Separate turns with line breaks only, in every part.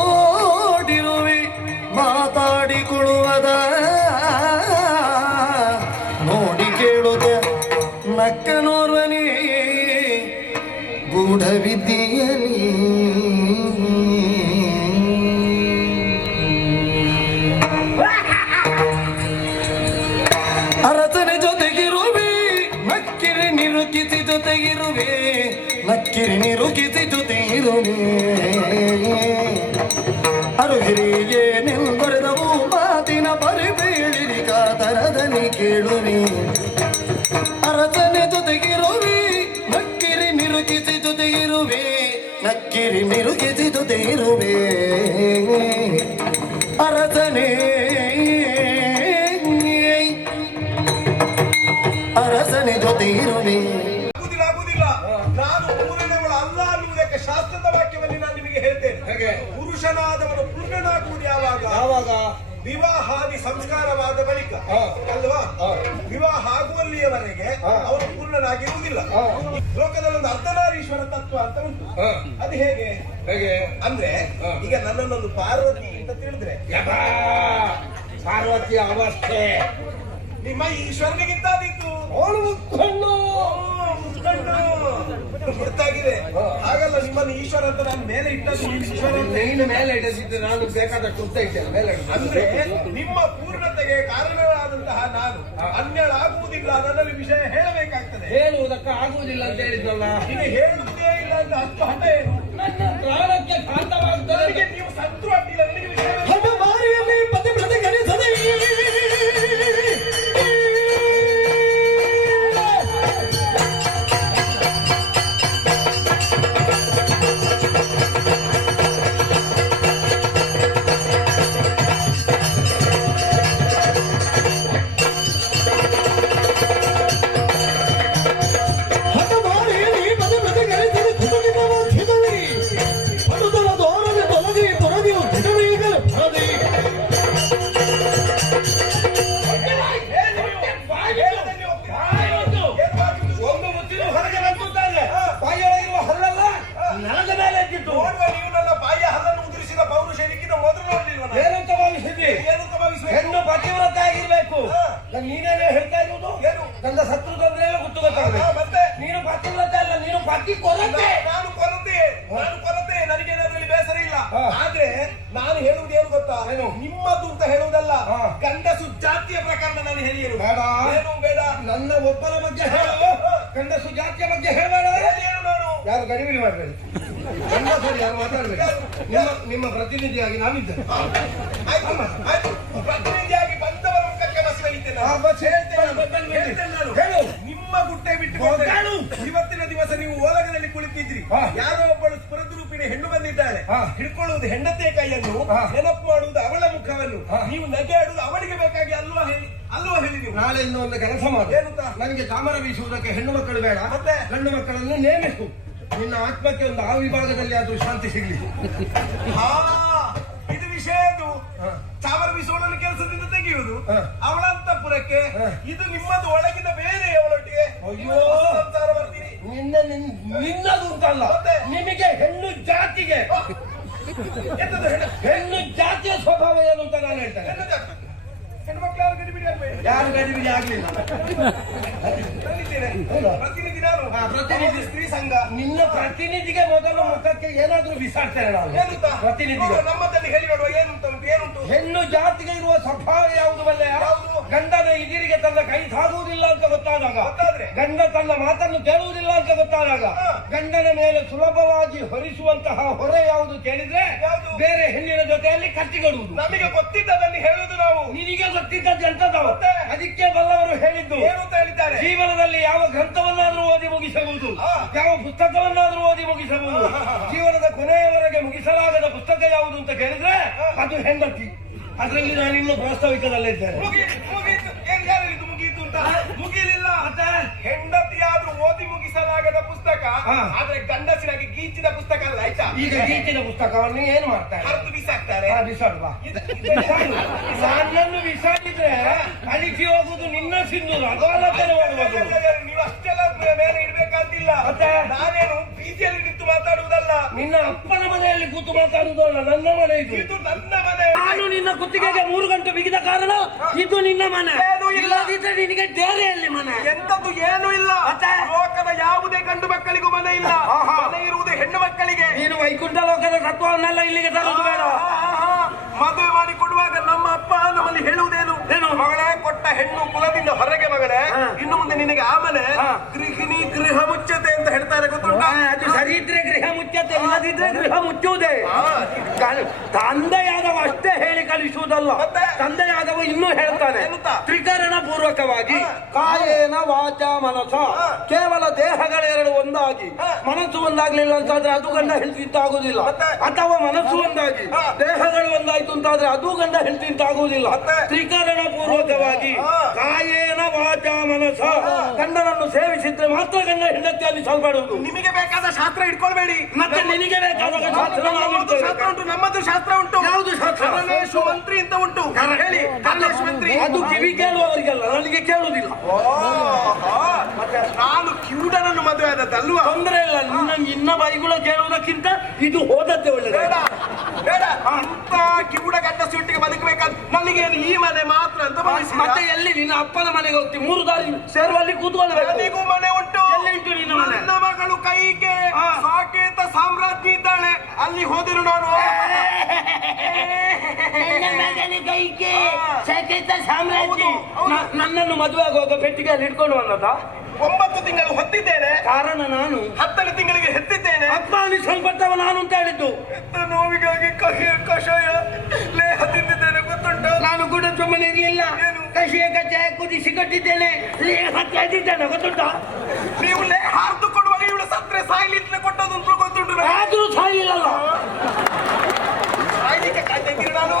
ಜೋಡಿರುವಿ ಮಾತಾಡಿಕೊಳ್ಳುವದ. ನೋಡಿ ಕೇಳುತ್ತ ನಕ್ಕ ನೋರ್ವನಿ ಗೂಢವಿದ್ದೀಯಲಿ ಅರಸನ ನಿರುಕಿಸಿ ಅರಸನೆ ಅರಸನೇ ಅರಸನೆ ಜೊತೆ ಇರುವೆ
ಆಗುದಿಲ್ಲ ಆಗುದಿಲ್ಲ. ನಾನು ಪೂರ್ಣನವಳು ಅಲ್ಲ ಅನ್ನುವುದಕ್ಕೆ ಶಾಸ್ತ್ರದ ವಾಕ್ಯವನ್ನು ನಾನು ನಿಮಗೆ ಹೇಳ್ತೇನೆ.
ಹಾಗೆ?
ಪುರುಷನಾದವನು ಪೂರ್ಣನಾಗುವುದು ಯಾವಾಗ?
ಯಾವಾಗ?
ವಿವಾಹಾದಿ ಸಂಸ್ಕಾರವಾದ ಬಳಿಕ.
ಹಾ.
ಅಲ್ವಾ?
ಹಾ.
ವಿವಾಹ ಆಗುವಲ್ಲಿಯವರೆಗೆ. ಅವನು ಈ ಲೋಕದಲ್ಲಿ ಒಂದು ಅರ್ಧನಾರೀಶ್ವರ ತತ್ವ ಅಂತ ಉಂಟು. ಅದು ಹೇಗೆ?
ಹೇಗೆ?
ಅಂದ್ರೆ ಈಗ ನನ್ನನ್ನೊಂದು ಪಾರ್ವತಿ ಅಂತ ತಿಳಿದ್ರೆ.
ಪಾರ್ವತಿ ಅವಸ್ಥೆ.
ನಿಮ್ಮ ಈಶ್ವರನಿಗಿಂತ
ಮುಖಂಡು
ಗೊತ್ತಾಗಿದೆ. ಹಾಗಲ್ಲ ನಿಮ್ಮನ್ನು ಈಶ್ವರ ಅಂತ ನಾನು ಮೇಲೆ ಇಟ್ಟದ್ದು ಈಶ್ವರ
ನೀನು ಮೇಲೆ ಇಡದಿದ್ದು ನಾನು ಬೇಕಾದ ಕುರ್ತ ಇದ್ದೇನೆ ಮೇಲೆ
ಅಂದ್ರೆ ನಿಮ್ಮ ಪೂರ್ಣತೆಗೆ ಕಾರಣವಾದಂತಹ ನಾನು
ಹಾ.
ಅನ್ಯಳಾಗುವುದಿಲ್ಲ ನನ್ನಲ್ಲಿ ವಿಷಯ ಹೇಳಬೇಕಾಗ್ತದೆ.
ಹೇಳುವುದಕ್ಕೆ ಆಗುವುದಿಲ್ಲ ಅಂತ ಹೇಳಿದ್ನಲ್ಲ.
ಇಲ್ಲಿ ಹೇಳುವುದೇ ಇಲ್ಲ ಅಂತ ಅಷ್ಟು ಹಠ ಏನು?
ನನ್ನ ಪ್ರಾಣಕ್ಕೆ
ನೀವು ಸತ್ರು ನೀನೇನೇ
ಹೇಳ್ತಾ ಇರುವುದು
ಏನು?
ನನ್ನ ಸತ್ರು ತಂದ್ರೆ ಗೊತ್ತು
ಹಾ, ಮತ್ತೆ?
ನೀನು ಪತಿವ್ರತ ಅಲ್ಲ ನೀನು ಪತಿ ಕೊರತೆ.
ನಾನು ಕೊರತೆ. ನಾನು ಕೊರತೆ. ನನಗೆ ಅದರಲ್ಲಿ ಬೇಸರ ಇಲ್ಲ. ಆದ್ರೆ ನಾನು ಹೇಳುವುದು ಏನು ಗೊತ್ತಾ?
ಏನು?
ನಿಮ್ಮದು ಅಂತ ಹೇಳುವುದಲ್ಲ. ಗಂಡಸು ಜಾತಿಯ ಪ್ರಕರಣ ನಾನು ಹೇಳಿರು
ಬೇಡ.
ಏನು ಬೇಡ?
ನನ್ನ ಒಬ್ಬರ ಬಗ್ಗೆ ಹೇಳು. ಗಂಡಸು ಜಾತಿಯ ಬಗ್ಗೆ ಹೇಳಬೇಡ
ಏನು ನಾನು?
ಯಾರು ಗಡಿಬಿಡಿ ಮಾಡಬೇಡಿ ಗಂಡಸರು ಯಾರು ಮಾತಾಡಬೇಡಿ ನಿಮ್ಮ ನಿಮ್ಮ ಪ್ರತಿನಿಧಿಯಾಗಿ ನಾವಿದ್ದೇನೆ
ಆಯ್ತು ಆಯ್ತು ಪ್ರತಿನಿಧಿಯಾಗಿ ಬಂದವರ ಮುಖಕ್ಕೆ ಬಸ್ ಹೇಳ್ತೇನೆ.
ಹೇಳು.
ನಿಮ್ಮ ಗುಟ್ಟೆ ಬಿಟ್ಟು ಇವತ್ತಿನ ದಿವಸ ನೀವು ಓಲಗದಲ್ಲಿ ಕುಳಿತಿದ್ರಿ. ಯಾರೋ ಒಬ್ಬಳು ಸ್ಪುರದ್ರೂಪಿನ ಹೆಣ್ಣು ಬಂದಿದ್ದಾಳೆ. ಹಿಡ್ಕೊಳ್ಳುವುದು ಹೆಂಡತಿಯ ಕೈಯನ್ನು. ನೆನಪು ಮಾಡುವುದು ಅವಳ ಮುಖವನ್ನು. ನೀವು ನಗೆ ಆಡುವುದು ಅವಳಿಗೆ ಬೇಕಾಗಿ ಅಲ್ವಾ ಹೇಳಿ ಅಲ್ವಾ ಹೇಳಿ ನೀವು
ನಾಳೆ ಇನ್ನು ಒಂದು ಕೆಲಸ ಮಾಡು? ನನಗೆ ತಾಮರ ಬೀಸುವುದಕ್ಕೆ ಹೆಣ್ಣು ಮಕ್ಕಳು ಬೇಡ
ಮತ್ತೆ?
ಗಂಡು ಮಕ್ಕಳನ್ನು ನೇಮಿಸು ನಿನ್ನ ಆತ್ಮಕ್ಕೆ ಒಂದು ಆ ವಿಭಾಗದಲ್ಲಿ ಅದು ಶಾಂತಿ ಸಿಗ್ಲಿ
ಹಾ. ಚಾವರ ಬಿಸೋಳನ್ನು ಕೆಲಸದಿಂದ ತೆಗೆಯುವುದು.
ಅವಳಂತಪುರಕ್ಕೆ.
ಇದು ನಿಮ್ಮದು ಒಳಗಿನ ಬೇರೆ ಅವಳೊಟ್ಟಿಗೆ.
ಅಯ್ಯೋ.
ಸಂಸಾರ ಬರ್ತೀನಿ
ನಿನ್ನ ನಿನ್- ನಿನ್ನದು ಅಂತಲ್ಲ? ನಿಮಗೆ ಹೆಣ್ಣು ಜಾತಿಗೆ.
ಹೆಣ್ಣು
ಹೆಣ್ಣು ಜಾತಿಯ ಸ್ವಭಾವ ಏನು ಅಂತ ನಾನು ಹೇಳ್ತೇನೆ.
ಯಾರು ಗಡಿಬಿಡಿ ಆಗ್ಬೇಡಿ
ಯಾರು ಗಡಿಬಿಡಿ ಆಗ್ಲಿಲ್ಲ?
ಪ್ರತಿನಿಧಿ ನಾನು.
ಪ್ರತಿನಿಧಿ.
ಸ್ತ್ರೀ ಸಂಘ.
ನಿನ್ನ ಪ್ರತಿನಿಧಿಗೆ ಮೊದಲು ಮುಖಕ್ಕೆ ಏನಾದ್ರೂ ಬಿಸಾಡ್ತೇನೆ ನಾನು.
ಪ್ರತಿನಿಧಿ ನಮ್ಮದಲ್ಲಿ ಹೇಳಿ ನೋಡುವ ಏನುಂಟು ಉಂಟು
ಹೆಣ್ಣು ಜಾತಿಗೆ ಇರುವ ಸ್ವಭಾವ ಯಾವುದು ಬಲ್ಲ
ಯಾವುದು?
ಗಂಡನ ಇದಿರಿಗೆ ತನ್ನ ಕೈ ಸಾಗುವುದಿಲ್ಲ ಅಂತ ಗೊತ್ತಾದಾಗ? ಗಂಡ ತನ್ನ ಮಾತನ್ನು ಕೇಳುವುದಿಲ್ಲ ಅಂತ ಗೊತ್ತಾದಾಗ. ಗಂಡನ ಮೇಲೆ ಸುಲಭವಾಗಿ ಹೊರಿಸುವಂತಹ ಹೊರೆ ಯಾವುದು ಕೇಳಿದ್ರೆ
ಯಾವುದು?
ಬೇರೆ ಹೆಣ್ಣಿನ ಜೊತೆಯಲ್ಲಿ ಕಟ್ಟಿಕೊಡುವುದು
ನಮಗೆ ಗೊತ್ತಿದ್ದದನ್ನು ಹೇಳುವುದು ನಾವು
ನಿನಗೆ ಗೊತ್ತಿದ್ದದ್ದು? ಅದಕ್ಕೆ ಬಲ್ಲವರು ಹೇಳಿದ್ದು
ಹೇಳಿದ್ದಾರೆ
ಜೀವನದಲ್ಲಿ ಯಾವ ಗ್ರಂಥವನ್ನಾದ್ರೂ ಓದಿ ಮುಗಿಸಬಹುದು ಯಾವ ಪುಸ್ತಕವನ್ನಾದ್ರೂ ಓದಿ ಮುಗಿಸಬಹುದು. ಜೀವನದ ಕೊನೆಯವರೆಗೆ ಮುಗಿಸಲಾಗದ ಪುಸ್ತಕ ಯಾವುದು ಅಂತ ಕೇಳಿದ್ರೆ. ಅದು ಹೆಂಡತಿ ಅದರಲ್ಲಿ ನಾನು ಇನ್ನು
ಪ್ರಾಸ್ತಾವಿಕದಲ್ಲೇ ಇದ್ದೇನೆ. ಯಾರು ಅಂತ? ಮುಗಿಲಿಲ್ಲ. ಹೆಂಡತಿಯಾದ್ರೂ ಓದಿ ಮುಗಿಸಲಾಗದ ಪುಸ್ತಕ. ಆದ್ರೆ ಗಂಡಸಿನಾಗಿ ಗೀಚಿದ ಪುಸ್ತಕ ಅಲ್ಲ ಆಯ್ತಾ?
ಈಗ ಗೀಚಿನ ಪುಸ್ತಕವನ್ನು ಏನು ಮಾಡ್ತಾರೆ?
ಹರಿದು ಬಿಸಾಕ್ತಾರೆ.
ಬಿಸಾಡುವ. ನನ್ನನ್ನು ಬಿಸಾಡಿದ್ರೆ ಅಳಿಸಿ ಹೋಗುದು ನಿನ್ನ ಸಿಂಧು ಅದು ಆಲೋಚನೆ
ಅಷ್ಟೆಲ್ಲ ಮೇಲೆ ಇಡ್ಬೇಕಂತಿಲ್ಲ
ಮತ್ತೆ?
ನಾನೇನು ಬೀದಿಯಲ್ಲಿ ನಿಂತು ಮಾತಾಡುವುದಲ್ಲ
ನಿನ್ನ ಅಪ್ಪನ ಮನೆಯಲ್ಲಿ ಕೂತು ಮಾತಾಡುವುದಲ್ಲ ನನ್ನ ಮನೆ ಇದು
ಇದು ನನ್ನ ಮನೆ
ನಾನು ನಿನ್ನ ಕುತ್ತಿಗೆಗೆ ಮೂರು ಗಂಟೆ ಬಿಗಿದ ಕಾರಣ ಇದು ನಿನ್ನ ಮನೆ
ಏನು ಇಲ್ಲ.
ಇಲ್ಲದಿದ್ರೆ ನಿನಗೆ ಡೇರೆಯಲ್ಲಿ ಮನೆ
ಎಂತದ್ದು ಏನು ಇಲ್ಲ
ಮತ್ತೆ?
ಲೋಕದ ಯಾವುದೇ ಗಂಡು ಮಕ್ಕಳಿಗೂ ಮನೆ ಇಲ್ಲ
ಆಹಾ.
ಮನೆ ಇರುವುದು ಹೆಣ್ಣು ಮಕ್ಕಳಿಗೆ
ನೀನು ವೈಕುಂಠ ಲೋಕದ ತತ್ವವನ್ನೆಲ್ಲ ಇಲ್ಲಿಗೆ ತರೋದು ಬೇಡ.
ಮದುವೆ ಮಾಡಿ ಕೊಡುವಾಗ ನಮ್ಮ ಅಪ್ಪ ನಮ್ಮಲ್ಲಿ ಹೇಳುವುದೇನು
ಏನು?
ಮಗಳೇ ಕೊಟ್ಟ ಹೆಣ್ಣು ಕುಲದಿಂದ ಹೊರಗೆ ಮಗಳೇ
ಹಾ.
ಇನ್ನು ಮುಂದೆ ನಿನಗೆ ಆ ಮನೆ
ಹಾ.
ಗೃಹಿಣಿ ಗೃಹ ಮುಚ್ಚತೆ ಅಂತ ಹೇಳ್ತಾರೆ ಗೊತ್ತುಂಟಾ
ಆ, ಅದು ಸರಿ ಇದ್ರೆ ಗೃಹ ಮುಚ್ಚತ್ತೆ ಇಲ್ಲದಿದ್ರೆ ಗೃಹ ಮುಚ್ಚುವುದೇ. ತಂದೆಯಾದವ ಅಷ್ಟೇ ಹೇಳಿ ಕಳಿಸುವುದಲ್ಲ
ಮತ್ತೆ?
ತಂದೆಯಾದವ ಇನ್ನೂ ಹೇಳ್ತಾನೆ ತ್ರಿಕರಣ ಪೂರ್ವಕವಾಗಿ ಕಾಯೇನ ವಾಚ ಮನಸ. ಕೇವಲ ದೇಹಗಳೆರಡು ಒಂದಾಗಿ. ಮನಸ್ಸು ಒಂದಾಗ್ಲಿಲ್ಲ ಅಂತಾದ್ರೆ ಅದು ಗಂಡ ಆಗುದಿಲ್ಲ.
ಮತ್ತೆ?
ಅಥವಾ ಮನಸ್ಸು ಒಂದಾಗಿ. ದೇಹಗಳು ಒಂದಾಯ್ತು ಅಂತಾದ್ರೆ ಅದು ಗಂಡ ಆಗುವುದಿಲ್ಲ
ಮತ್ತೆ?
ತ್ರಿಕರಣ ಪೂರ್ವಕವಾಗಿ ಕಾಯೇನ ವಾಚ ಮನಸ. ಗಂಡನನ್ನು ಸೇವಿಸಿದ್ರೆ ಮಾತ್ರ ಗಂಡ ಹೆಂಡತಿ ಸಲ್ಪಡುವುದು.
ನಿಮಗೆ ಬೇಕಾದ ಶಾಸ್ತ್ರ ಇಟ್ಕೊಳ್ಬೇಡಿ.
ಮತ್ತೆ ನಿನಗೆ ಬೇಕಾದ ಶಾಸ್ತ್ರ
ಉಂಟು ನಮ್ಮದು ಶಾಸ್ತ್ರ ಉಂಟು.
ಯಾವುದು ಶಾಸ್ತ್ರ?
ಮಂತ್ರಿ ಅಂತ ಉಂಟು. ಹೇಳಿ ಕಾಂಗ್ರೆಸ್ ಮಂತ್ರಿ.
ಅದು ಕಿವಿ ಕೇಳುವವರಿಗೆಲ್ಲ ನನಗೆ ಕೇಳುವುದಿಲ್ಲ.
ನಾನು ಕಿವುಡನನ್ನು ಮದುವೆ ಆದದ್ದಲ್ವಾ?
ತೊಂದರೆ ಇಲ್ಲ ನಿನ್ನ ನಿನ್ನ ಬೈಗುಳ ಕೇಳುವುದಕ್ಕಿಂತ ಇದು ಹೋದದ್ದೇ ಒಳ್ಳೆದು.
ಬೇಡ ಬೇಡ. ಅಂತ ಕಿವುಡ ಗಂಡಸೊಟ್ಟಿಗೆ ಬದುಕಬೇಕಾದ ನನಗೆ ಈ ಮನೆ ಮಾತ್ರ ಅಂತ ಭಾವಿಸಿ
ಮತ್ತೆ ಎಲ್ಲಿ ನಿನ್ನ ಅಪ್ಪನ ಮನೆಗೆ ಹೋಗ್ತಿ? ಮೂರು ದಾರಿ ಸೇರುವಲ್ಲಿ ಕೂತ್ಕೊಳ್ಬೇಕು
ನನಗೂ ಮನೆ ಉಂಟು.
ಎಲ್ಲಿ ಉಂಟು ನಿನ್ನ ಮನೆ?
ನನ್ನ ಮಗಳು ಕೈಗೆ. ಸಾಕೇತ ಸಾಮ್ರಾಜ್ಯ ಇದ್ದಾಳೆ. ಅಲ್ಲಿ ಹೋದಿರು ನಾನು.
ನನ್ನ ಮಗನ ಕೈಗೆ ಸಕೇತ ಸಾಮ್ರಾಜ್ಯ. ನನ್ನನ್ನು ಮದುವೆ ಆಗುವಾಗ ಪೆಟ್ಟಿಗೆಯಲ್ಲಿ ಹಿಡ್ಕೊಂಡು ಬಂದದ
ಒಂಬತ್ತು ತಿಂಗಳು ಹೊತ್ತಿದ್ದೇನೆ.
ಕಾರಣ ನಾನು.
ಹತ್ತನೇ ತಿಂಗಳಿಗೆ ಹೆತ್ತಿದ್ದೇನೆ.
ಅಪ್ಪ ಅನಿಸಲ್ಪಟ್ಟವ ನಾನು ಅಂತ ಹೇಳಿದ್ದು.
ನೋವಿಗಾಗಿ ಕಹಿ ಕಷಾಯ ಲೇಹ ತಿಂದಿದ್ದೇನೆ ಗೊತ್ತುಂಟು?
ನಾನು ಕೂಡ ಸುಮ್ಮನೆ ಇರಲಿಲ್ಲ.
ನಾನು
ಕಷಿಯ ಕಚ್ಚೆ ಕುದಿಸಿ ಕಟ್ಟಿದ್ದೇನೆ. ಲೇಹ ತೆಗೆದಿದ್ದೇನೆ ಗೊತ್ತುಂಟ?
ನೀವು ಲೇ ಹಾರ್ದು ಕೊಡುವಾಗ ಇವಳು ಸತ್ರೆ ಸಾಯಿಲಿ ಕೊಟ್ಟದ್ದು ಅಂತ ಗೊತ್ತುಂಟು.
ಆದ್ರೂ ಸಾಯಿಲ್ಲಲ್ಲ
ಕಾಯ್ತಿದ್ದೀನಿ ನಾನು?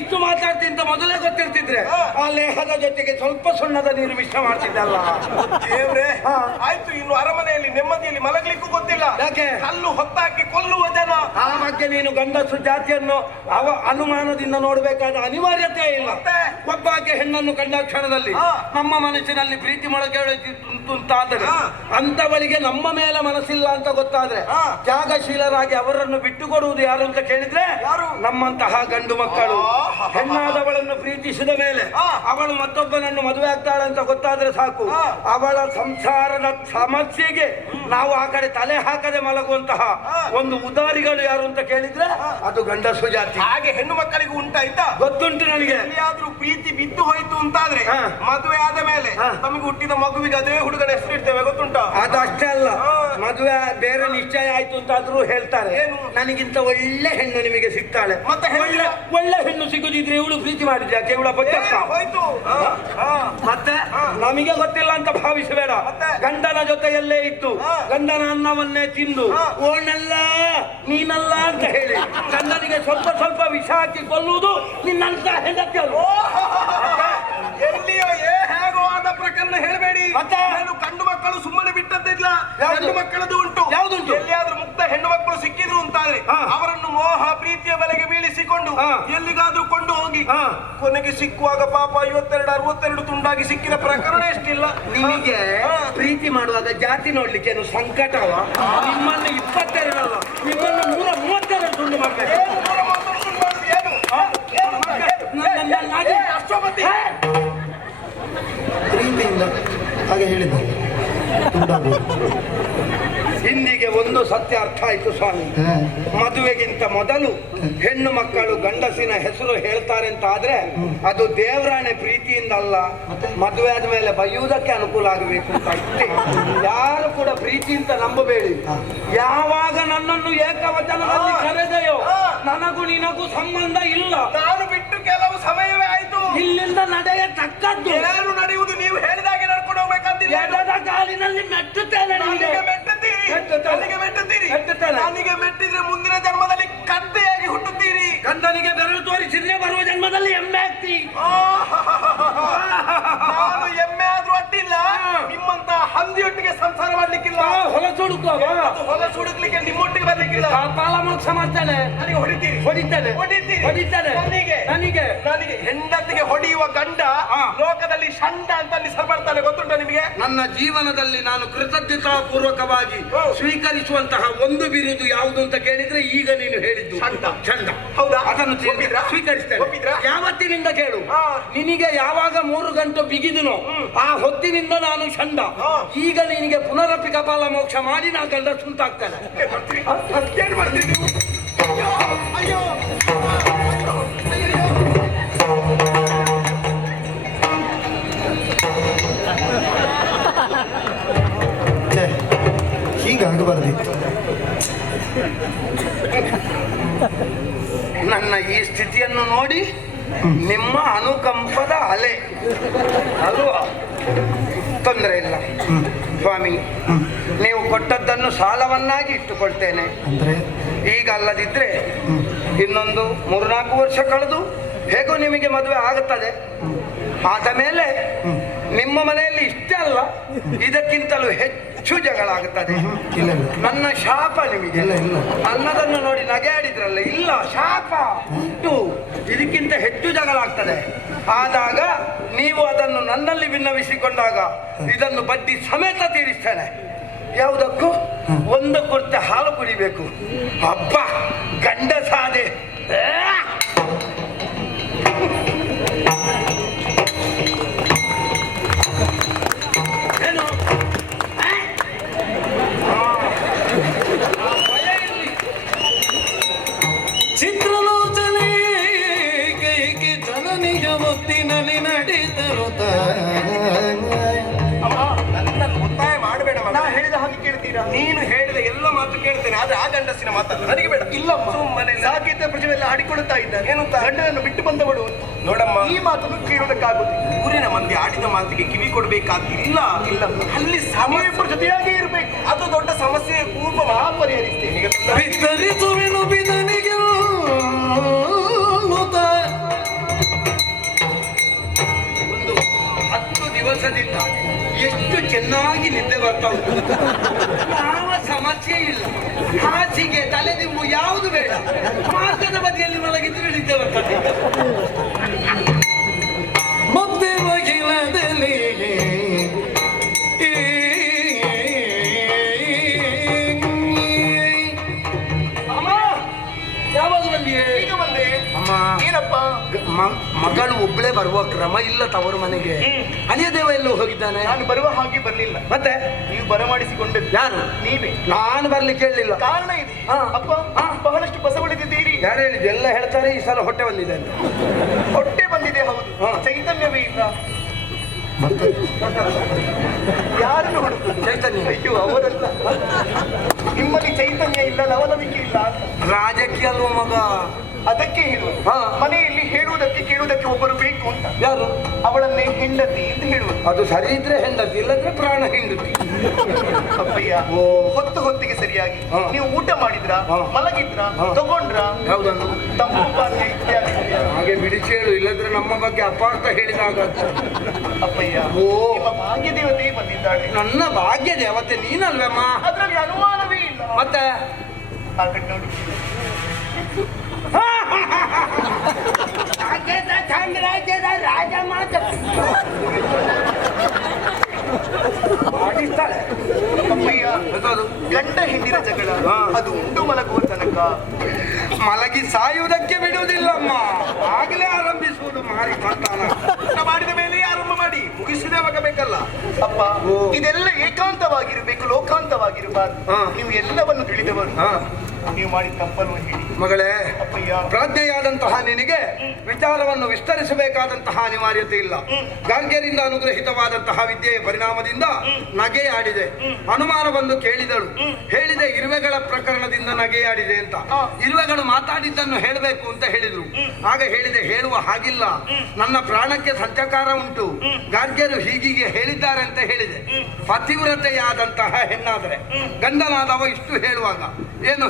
ಇಷ್ಟು ಮಾತಾಡ್ತಿ ಅಂತ ಮೊದಲೇ ಗೊತ್ತಿರ್ತಿದ್ರೆ. ಆ ಲೇಹದ ಜೊತೆಗೆ ಸ್ವಲ್ಪ ಸುಣ್ಣದ ನೀರು ಮಿಶ್ರ ಮಾಡ್ತಿದ್ದಲ್ಲ
ದೇವ್ರೆ. ಆಯ್ತು ಇನ್ನು ಅರಮನೆಯಲ್ಲಿ ನೆಮ್ಮದಿಯಲ್ಲಿ ಮಲಗ್ಲಿಕ್ಕೂ ಗೊತ್ತಿಲ್ಲ
ಯಾಕೆ?
ಕಲ್ಲು ಹೊತ್ತಾಕಿ ಕೊಲ್ಲುವ ಜನ
ಆ ಬಗ್ಗೆ ನೀನು ಗಂಡಸು ಜಾತಿಯನ್ನು ಅವ ಅನುಮಾನದಿಂದ ನೋಡಬೇಕಾದ ಅನಿವಾರ್ಯತೆ ಇಲ್ಲ? ಒಬ್ಬಾಕೆ ಹೆಣ್ಣನ್ನು ಕಂಡ ಕ್ಷಣದಲ್ಲಿ ನಮ್ಮ ಮನಸ್ಸಿನಲ್ಲಿ ಪ್ರೀತಿ ಮೊಳಕೆ
ಹಾ.
ಅಂತವಳಿಗೆ ನಮ್ಮ ಮೇಲೆ ಮನಸ್ಸಿಲ್ಲ ಅಂತ ಗೊತ್ತಾದ್ರೆ. ತ್ಯಾಗಶೀಲರಾಗಿ ಅವರನ್ನು ಬಿಟ್ಟು ಕೊಡುವುದು ಯಾರು ಅಂತ ಕೇಳಿದ್ರೆ
ಯಾರು?
ನಮ್ಮಂತಹ ಗಂಡು ಮಕ್ಕಳು ಹೆಣ್ಣಾದವಳನ್ನು ಪ್ರೀತಿಸಿದ ಮೇಲೆ. ಅವಳು ಮತ್ತೊಬ್ಬನನ್ನು ಮದುವೆ ಆಗ್ತಾಳೆ ಅಂತ ಗೊತ್ತಾದ್ರೆ ಸಾಕು ಅವಳ ಸಂಸಾರದ ಸಮಸ್ಯೆಗೆ ನಾವು ಆ ಕಡೆ ತಲೆ ಹಾಕದೆ ಮಲಗುವಂತಹ ಒಂದು ಉದಾರಿಗಳು ಯಾರು ಅಂತ ಕೇಳಿದ್ರೆ ಅದು ಗಂಡಸು ಜಾತಿ
ಹಾಗೆ ಹೆಣ್ಣು ಮಕ್ಕಳಿಗೂ ಉಂಟಾಯ್ತಾ?
ಗೊತ್ತುಂಟು ನನಗೆ.
ಎಲ್ಲಿಯಾದ್ರೂ ಪ್ರೀತಿ ಬಿದ್ದು ಹೋಯ್ತು ಅಂತಾದ್ರೆ. ಮದುವೆ ಆದ ಮೇಲೆ
ತಮಗೆ
ನಮಗೆ ಹುಟ್ಟಿದ ಮಗುವಿಗೆ ಅದೇ ಹುಡುಗನ ಹೆಸರು ಇಡ್ತೇವೆ ಗೊತ್ತುಂಟಾ?
ಅದು ಅಷ್ಟೇ ಅಲ್ಲ. ಮದುವೆ ಬೇರೆ ನಿಶ್ಚಯ ಆಯ್ತು ಅಂತಾದ್ರೂ ಹೇಳ್ತಾರೆ.
ಏನು?
ನನಗಿಂತ ಒಳ್ಳೆ ಹೆಣ್ಣು ನಿಮಗೆ ಸಿಗ್ತಾಳೆ.
ಮತ್ತೆ
ಒಳ್ಳೆ ಒಳ್ಳೆ ಹೆಣ್ಣು ಸಿಗುದಿದ್ರೆ ಇವಳು ಪ್ರೀತಿ ಮಾಡಿದ್ಯಾ? ಯಾಕೆ ಇವಳ
ಹೋಯ್ತು.
ಮತ್ತೆ. ನಮಗೆ ಗೊತ್ತಿಲ್ಲ ಅಂತ ಭಾವಿಸಬೇಡ? ಗಂಡನ ಜೊತೆಯಲ್ಲೇ
ಇತ್ತು.
ಗಂಡನ ಅನ್ನವನ್ನೇ ತಿಂದು
ಹಾ.
ಓಣಲ್ಲ ನೀನಲ್ಲ ಅಂತ ಹೇಳಿ ಕನ್ನಡಿಗೆ ಸ್ವಲ್ಪ ಸ್ವಲ್ಪ ವಿಷ ಹಾಕಿ ಕೊಲ್ಲುವುದು ನಿನ್ನಂತ ಹೆಂಡತಿಯರು
ಎಲ್ಲಿಯೋ ಏ ಹೇಗೋ ಆದ ಪ್ರಕರಣ ಹೇಳಬೇಡಿ? ನಾನು ಗಂಡು ಮಕ್ಕಳು ಸುಮ್ಮನೆ ಬಿಟ್ಟದ್ದಿಲ್ಲ ಹೆಣ್ಣು ಮಕ್ಕಳದು ಉಂಟು
ಯಾವುದುಂಟು?
ಎಲ್ಲಿಯಾದ್ರೂ ಮುಕ್ತ ಹೆಣ್ಣು ಮಕ್ಕಳು ಸಿಕ್ಕಿದ್ರು ಅಂತಾದ್ರೆ. ಅವರನ್ನು ಮೋಹ ಪ್ರೀತಿಯ ಬಲೆಗೆ ಬೀಳಿಸಿಕೊಂಡು. ಎಲ್ಲಿಗಾದ್ರೂ ಕೊಂಡು ಹೋಗಿ. ಕೊನೆಗೆ ಸಿಕ್ಕುವಾಗ ಪಾಪ ಐವತ್ತೆರಡು ಅರವತ್ತೆರಡು ತುಂಡಾಗಿ ಸಿಕ್ಕಿದ ಪ್ರಕರಣ ಎಷ್ಟಿಲ್ಲ
ನಿಮಗೆ ಪ್ರೀತಿ ಮಾಡುವಾಗ ಜಾತಿ ನೋಡ್ಲಿಕ್ಕೆ ಏನು ಸಂಕಟವ ನಿಮ್ಮನ್ನು ಇಪ್ಪತ್ತೆರಡು ನಿಮ್ಮನ್ನು ನೂರ ಮೂವತ್ತೆರಡು ತುಂಡು ಮಾಡ್ಬೇಕು.
ಪ್ರೀತಿಯಿಂದ ಹಾಗೆ ಹೇಳಿದ್ದಾರೆ
ಇಂದಿಗೆ ಒಂದು ಸತ್ಯ ಅರ್ಥ ಆಯ್ತು ಸ್ವಾಮಿ. ಮದುವೆಗಿಂತ ಮೊದಲು ಹೆಣ್ಣು ಮಕ್ಕಳು ಗಂಡಸಿನ ಹೆಸರು ಹೇಳ್ತಾರೆ ಅಂತ ಆದ್ರೆ ಅದು ದೇವರಾಣೆ ಪ್ರೀತಿಯಿಂದ ಅಲ್ಲ ಮದುವೆ ಆದ್ಮೇಲೆ ಬೈಯುವುದಕ್ಕೆ ಅನುಕೂಲ ಆಗಬೇಕು ಅಂತ ಅಷ್ಟೇ ಯಾರು ಕೂಡ ಪ್ರೀತಿ ಅಂತ ನಂಬಬೇಡಿ. ಯಾವಾಗ ನನ್ನನ್ನು ಏಕವಚನದಲ್ಲಿ ಕರೆದೆಯೋ ನನಗೂ ನಿನಗೂ ಸಂಬಂಧ ಇಲ್ಲ.
ನಾನು ಬಿಟ್ಟು ಕೆಲವು ಸಮಯವೇ ಆಯ್ತು.
ಇಲ್ಲಿಂದ ನಡೆಯ
ತಕ್ಕದ್ದು. ಯಾರು ನಡೆಯುವುದು ನೀವು ಹೇಳಿದಾಗೆ ನಡ್ಕೊಂಡು ಹೋಗ್ಬೇಕಂತಿಲ್ಲ
ಎಡದ ಕಾಲಿನಲ್ಲಿ ಮೆಟ್ಟುತ್ತೇನೆ ನಿನಗೆ.
ನನಗೆ ಮೆಟ್ಟುತ್ತೀರಿ. ನನಗೆ ಮೆಟ್ಟಿದ್ರೆ ಮುಂದಿನ ಜನ್ಮದಲ್ಲಿ ಕತ್ತೆಯಾಗಿ ಹುಟ್ಟುತ್ತೀರಿ.
ಗಂಡನಿಗೆ ಬೆರಳು ತೋರಿಸಿದ್ರೆ ಬರುವ ಜನ್ಮದಲ್ಲಿ ಎಮ್ಮೆ ಆಗ್ತಿ.
ನಾನು ಎಮ್ಮೆ ಆದ್ರೂ ಅಡ್ಡಿಲ್ಲ. ನಿಮ್ಮಂತ ಹಂದಿಯೊಟ್ಟಿಗೆ ಸಂಸಾರ ಮಾಡ್ಲಿಕ್ಕಿಲ್ಲ.
ಹೊಲಸು ಹುಡುಕುವ
ಅದು ಹೊಲ ಸುಡುಕ್ಲಿಕ್ಕೆ ನಿಮ್ಮೊಟ್ಟಿಗೆ ಬರ್ಲಿಕ್ಕಿಲ್ಲ.
ಪಾಲ ಮೋಕ್ಷ ಮಾಡ್ತಾನೆ
ನನಗೆ ಹೊಡಿತೀರಿ.
ಹೊಡಿತಾನೆ
ಹೊಡಿತೀರಿ.
ಹೊಡಿತಾನೆ
ನನಗೆ.
ನನಗೆ.
ನನಗೆ. ಹೆಂಡತಿಗೆ ಹೊಡೆಯುವ ಗಂಡ. ಲೋಕದಲ್ಲಿ ಷಂಡ ಅಂತ ಅಲ್ಲಿ ಬರ್ತಾನೆ ಗೊತ್ತುಂಟ ನಿಮಗೆ?
ನನ್ನ ಜೀವನದಲ್ಲಿ ನಾನು ಕೃತಜ್ಞತಾ ಪೂರ್ವಕವಾಗಿ. ಸ್ವೀಕರಿಸುವಂತಹ ಒಂದು ಬಿರುದು ಯಾವುದು ಅಂತ ಕೇಳಿದ್ರೆ ಈಗ ನೀನು ಹೇಳಿದ್ದು.
ಷಂಡ. ಹೌದಾ?
ಅದನ್ನು? ಸ್ವೀಕರಿಸ್ತೇನೆ? ಯಾವತ್ತಿನಿಂದ ಕೇಳು. ನಿನಗೆ ಯಾವಾಗ ಮೂರು ಗಂಟೆ ಬಿಗಿದನು ಆ ಹೊತ್ತಿನಿಂದ ನಾನು
ಹಾ.
ಈಗ ನಿನಗೆ ಪುನರಪಿ ಕಪಾಲ ಮೋಕ್ಷ ಮಾಡಿ ನಾ ಗಂಡ ಸುಂತಾಗ್ತಾನೆ
ಹೀಗಾಗಬಾರ್ದಿತ್ತು
ನನ್ನ ಈ ಸ್ಥಿತಿಯನ್ನು ನೋಡಿ ನಿಮ್ಮ ಅನುಕಂಪದ ಅಲೆ. ಅಲ್ವಾ? ತೊಂದರೆ ಇಲ್ಲ. ಸ್ವಾಮಿ ನೀವು ಕೊಟ್ಟದ್ದನ್ನು ಸಾಲವನ್ನಾಗಿ ಇಟ್ಟುಕೊಳ್ತೇನೆ.
ಅಂದ್ರೆ?
ಈಗ ಅಲ್ಲದಿದ್ರೆ ಇನ್ನೊಂದು ಮೂರ್ನಾಲ್ಕು ವರ್ಷ ಕಳೆದು ಹೇಗೋ ನಿಮಗೆ ಮದುವೆ ಆಗುತ್ತದೆ. ಆದ ಮೇಲೆ ನಿಮ್ಮ ಮನೆಯಲ್ಲಿ ಇಷ್ಟೇ ಅಲ್ಲ ಇದಕ್ಕಿಂತಲೂ ಹೆಚ್ಚು ಜಗಳ ಆಗುತ್ತದೆ ನನ್ನ ಶಾಪ ನಿಮಗೆ. ಅನ್ನದನ್ನು ನೋಡಿ ನಗೆ ಆಡಿದ್ರಲ್ಲ ಇಲ್ಲ ಶಾಪ ಉಂಟು. ಇದಕ್ಕಿಂತ ಹೆಚ್ಚು ಜಗಳ ಆಗ್ತದೆ ಆದಾಗ ನೀವು ಅದನ್ನು ನನ್ನಲ್ಲಿ ವಿನ್ನವಿಸಿಕೊಂಡಾಗ ಇದನ್ನು ಬಡ್ಡಿ ಸಮೇತ ತೀರಿಸ್ತೇನೆ. ಯಾವುದಕ್ಕೂ? ಒಂದು ಕೊರತೆ ಹಾಲು ಕುಡಿಬೇಕು. ಅಬ್ಬ ಗಂಡ
ಗಂಡನನ್ನು ಬಿಟ್ಟು ಬಂದವಳು. ನೋಡಮ್ಮ, ಈ ಮಾತನ್ನು ಕೇಳೋದಕ್ಕಾಗುತ್ತೆ ಊರಿನ ಮಂದಿ ಆಡಿದ ಮಾತಿಗೆ ಕಿವಿ ಕೊಡಬೇಕಾಗಿಲ್ಲ. ಇಲ್ಲ ಅಲ್ಲಿ ಸಮಯ ಜೊತೆಯಾಗಿ ಇರಬೇಕು. ಅದು ದೊಡ್ಡ ಸಮಸ್ಯೆ ಪೂರ್ವ ಮಹಾ
ದಿವಸದಿಂದ ಎಷ್ಟು ಚೆನ್ನಾಗಿ ನಿದ್ದೆ ಬರ್ತಾ ಉಂಟು. ಯಾವ ಸಮಸ್ಯೆ ಇಲ್ಲ. ಹಾಸಿಗೆ ತಲೆದಿಂಬು ಯಾವುದು ಬೇಡ. ಮಾರ್ಗದ ಬದಿಯಲ್ಲಿ ಮಲಗಿದ್ರೆ ನಿದ್ದೆ ಬರ್ತದೆ. ಮಗಳು ಒಬ್ಬಳೇ ಬರುವ ಕ್ರಮ ಇಲ್ಲ ತವರು ಮನೆಗೆ. ಅನಿಯ ದೇವ ಎಲ್ಲೋ ಹೋಗಿದ್ದಾನೆ?
ನಾನು ಬರುವ ಹಾಗೆ ಬರಲಿಲ್ಲ.
ಮತ್ತೆ?
ನೀವು ಬರಮಾಡಿಸಿಕೊಂಡು
ಯಾರು?
ನೀವೇ.
ನಾನು ಬರ್ಲಿಕ್ಕೆ ಹೇಳಲಿಲ್ಲ
ಕಾರಣ ಇದೆ. ಅಪ್ಪ. ಬಹಳಷ್ಟು ಬಸವಳಿದಿದ್ದೀರಿ.
ಯಾರು ಹೇಳಿದ್ದು? ಎಲ್ಲ ಹೇಳ್ತಾರೆ ಈ ಸಲ ಹೊಟ್ಟೆ ಬಂದಿದೆ ಅಂತ.
ಹೊಟ್ಟೆ ಬಂದಿದೆ ಹೌದು. ಚೈತನ್ಯವೇ ಇಲ್ಲ. ಯಾರನ್ನು ಹುಡುಕು
ಚೈತನ್ಯ.
ಅಯ್ಯೋ ಅವರಲ್ಲ. ನಿಮ್ಮಲ್ಲಿ ಚೈತನ್ಯ ಇಲ್ಲ ಲವಲವಿಕೆ ಇಲ್ಲ.
ರಾಜಕೀಯ ಅಲ್ವ ಮಗ?
ಅದಕ್ಕೆ ಹೇಳುವುದು.
ಹಾ.
ಮನೆಯಲ್ಲಿ ಹೇಳುವುದಕ್ಕೆ ಕೇಳುವುದಕ್ಕೆ ಒಬ್ಬರು ಬೇಕು ಅಂತ.
ಯಾರು?
ಅವಳನ್ನೇ ಹೆಂಡತಿ ಅಂತ ಹೇಳುವುದು.
ಅದು ಸರಿ ಇದ್ರೆ ಹೆಂಡತಿ ಇಲ್ಲದ್ರೆ ಪ್ರಾಣ ಹೆಂಡತಿ.
ಅಪ್ಪಯ್ಯ
ಓ.
ಹೊತ್ತು ಹೊತ್ತಿಗೆ ಸರಿಯಾಗಿ. ನೀವು ಊಟ ಮಾಡಿದ್ರ. ಮಲಗಿದ್ರ. ತಗೊಂಡ್ರ? ಪಾನೀಯ ಇತ್ಯಾದಿ.
ಹಾಗೆ ಬಿಡಿಸಿ ಹೇಳು ಇಲ್ಲದ್ರೆ ನಮ್ಮ ಬಗ್ಗೆ ಅಪಾರ್ಥ ಹೇಳಿದಾಗ
ಅಪ್ಪಯ್ಯ
ಓ.
ಭಾಗ್ಯ ದೇವತೆ ಬಂದಿದ್ದಾಳೆ.
ನನ್ನ ಭಾಗ್ಯ ದೇವತೆ ನೀನಲ್ವಮ್ಮ?
ಅದ್ರಲ್ಲಿ ಅನುಮಾನವೇ ಇಲ್ಲ.
ಮತ್ತೆ?
ಆ ಚಂದ ನೋಡಿ
ಮಾಡಿಸ್ತಾಳೆ
ಅಪ್ಪಯ್ಯ
ಅದು
ಗಂಡ ಹೆಂಡಿನ ಜಗಳ ಅದು ಉಂಡು ಮಲಗುವ ತನಕ
ಮಲಗಿ ಸಾಯುವುದಕ್ಕೆ ಬಿಡುವುದಿಲ್ಲಮ್ಮ. ಆಗಲೇ ಆರಂಭಿಸುವುದು ಮಾರಿ ಸಂತಾನ
ಮಾಡಿದ ಮೇಲೆ ಆರಂಭ ಮಾಡಿ ಮುಗಿಸಿದೆ ಹೋಗಬೇಕಲ್ಲ ಅಪ್ಪ ಇದೆಲ್ಲ ಏಕಾಂತವಾಗಿರಬೇಕು ಲೋಕಾಂತವಾಗಿರಬಾರ್ದು.
ಹಾ.
ನೀವು ಎಲ್ಲವನ್ನು ತಿಳಿದವರು.
ಹಾ.
ನೀವು ಮಾಡಿ ತಪ್ಪನ್ನು ಹೇಳಿ.
ಮಗಳೇ, ಪ್ರಾಜ್ಞೆಯಾದಂತಹ ನಿನಗೆ ವಿಚಾರವನ್ನು ವಿಸ್ತರಿಸಬೇಕಾದಂತಹ ಅನಿವಾರ್ಯತೆ ಇಲ್ಲ. ಗಾರ್ಗ್ಯರಿಂದ ಅನುಗ್ರಹಿತವಾದಂತಹ ವಿದ್ಯೆಯ ಪರಿಣಾಮದಿಂದ ನಗೆಯಾಡಿದೆ ಅನುಮಾನ ಬಂದು ಕೇಳಿದಳು. ಹೇಳಿದೆ, ಇರುವೆಗಳ ಪ್ರಕರಣದಿಂದ ನಗೆಯಾಡಿದೆ ಅಂತ. ಇರುವೆಗಳು ಮಾತಾಡಿದ್ದನ್ನು ಹೇಳಬೇಕು ಅಂತ ಹೇಳಿದ್ರು. ಆಗ ಹೇಳಿದೆ, ಹೇಳುವ ಹಾಗಿಲ್ಲ. ನನ್ನ ಪ್ರಾಣಕ್ಕೆ ಸಂಚಕಾರ ಉಂಟು. ಗಾರ್ಗ್ಯರು ಹೀಗೀಗೆ ಹೇಳಿದ್ದಾರೆ ಅಂತ ಹೇಳಿದೆ. ಪತಿವ್ರತೆಯಾದಂತಹ ಹೆಣ್ಣಾದರೆ ಗಂಡನಾದವ ಇಷ್ಟು ಹೇಳುವಾಗ ಏನು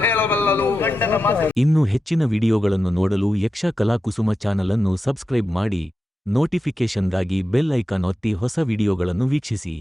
ಇನ್ನು ಹೆಚ್ಚಿನ ವಿಡಿಯೋಗಳನ್ನು ನೋಡಲು ಯಕ್ಷ ಕಲಾಕುಸುಮ ಚಾನಲ್ ಅನ್ನು ಸಬ್ಸ್ಕ್ರೈಬ್ ಮಾಡಿ ನೋಟಿಫಿಕೇಶನ್ಗಾಗಿ ಬೆಲ್ ಐಕಾನ್ ಒತ್ತಿ ಹೊಸ ವಿಡಿಯೋಗಳನ್ನು ವೀಕ್ಷಿಸಿ.